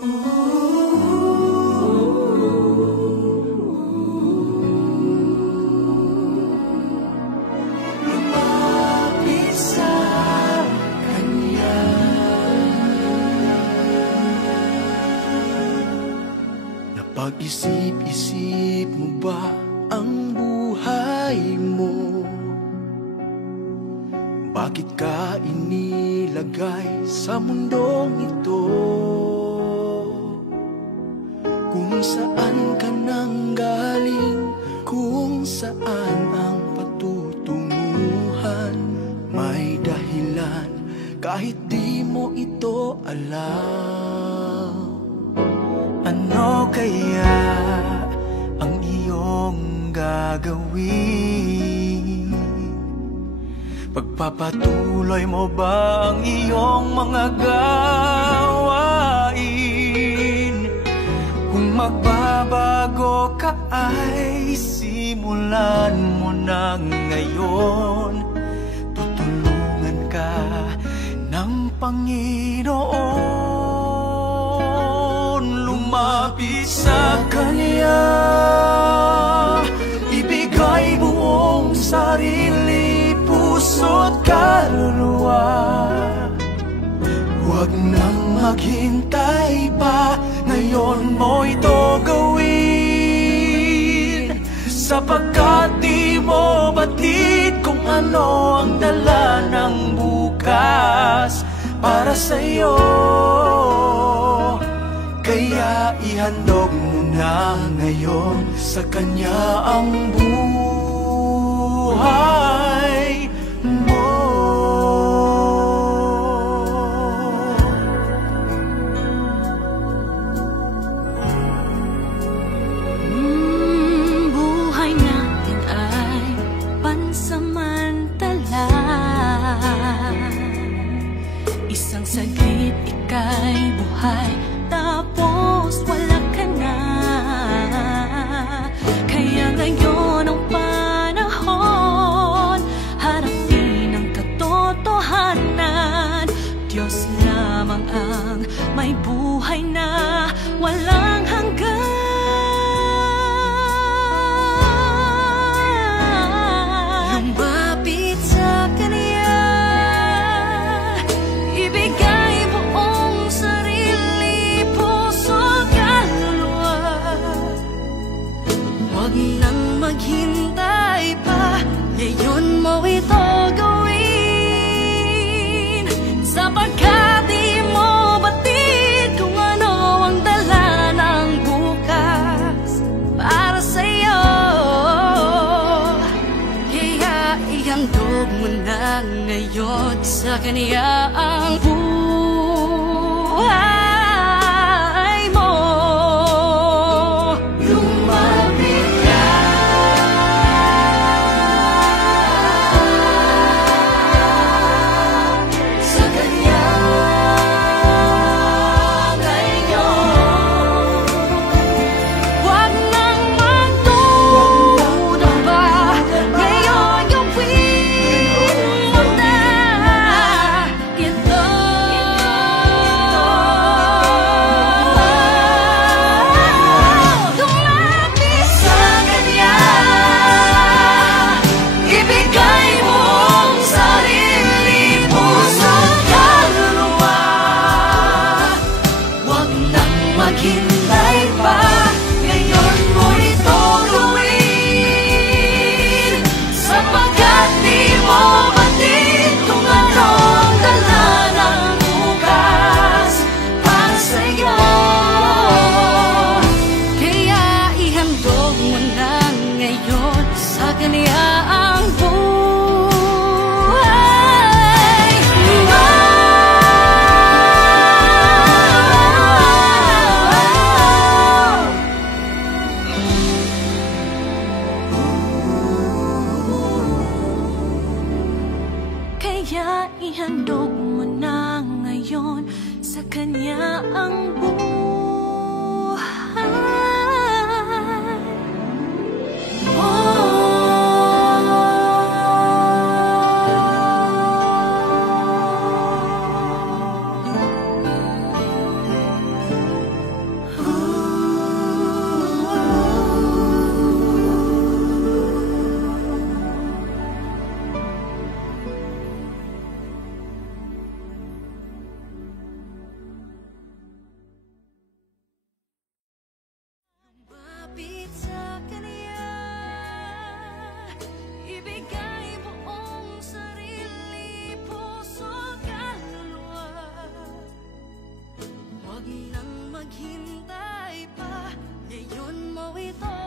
Lumapit sa Kanya. Napag-isip-isip mo ba ang buhay mo? Bakit ka inilagay sa mundong ito? Kung saan ka nang galing, kung saan ang patutunguhan, may dahilan kahit di mo ito alam. Ano kaya ang iyong gagawin? Pagpapatuloy mo ba ang iyong mga gawain? Kung magbabago ka ay simulan mo na ngayon. Tutulungan ka ng Panginoon. Lumapit sa Kanya, ibigay buong sarili, puso't kaluluwa. Huwag nang maghintay pa, ngayon mo ito gawin. Sapagkat di mo batid kung ano ang dala ng bukas para sa'yo. Kaya ihandog mo na ngayon sa Kanya ang buhay mo. Buhay natin ay pansamantala. Isang saglit ika'y buhay, tapos wala ka na. Kaya ngayon ang panahon, harapin ang katotohanan. Diyos lamang ang may buhay na walang hanggan. Lumapit sa Kanya, ibigay buong sarili, puso, kaluluwa. Huwag nang maghintay pa, ngayon mo ito gawin. Sapagkat di mo batid kung ano ang dala ng bukas para sa'yo. Kaya ihandog mo na ngayon sa Kanya ang buhay mo. Lumapit ka sa Kanya ngayon. Huwag nang magduda pa, ngayon gawin mo na ito. Lumapit sa Kanya, ibigay mo ang sarili, puso, kaluluwa. Huwag nang maghintay pa, ngayon mo ito gawin. Sapagkat di mo batid kung ano ang dala ng bukas para sa'yo. Kaya ihandog mo na ngayon sa Kanya ang buhay mo. Kaya ihandog mo na ngayon sa Kanya ang buhay mo. ito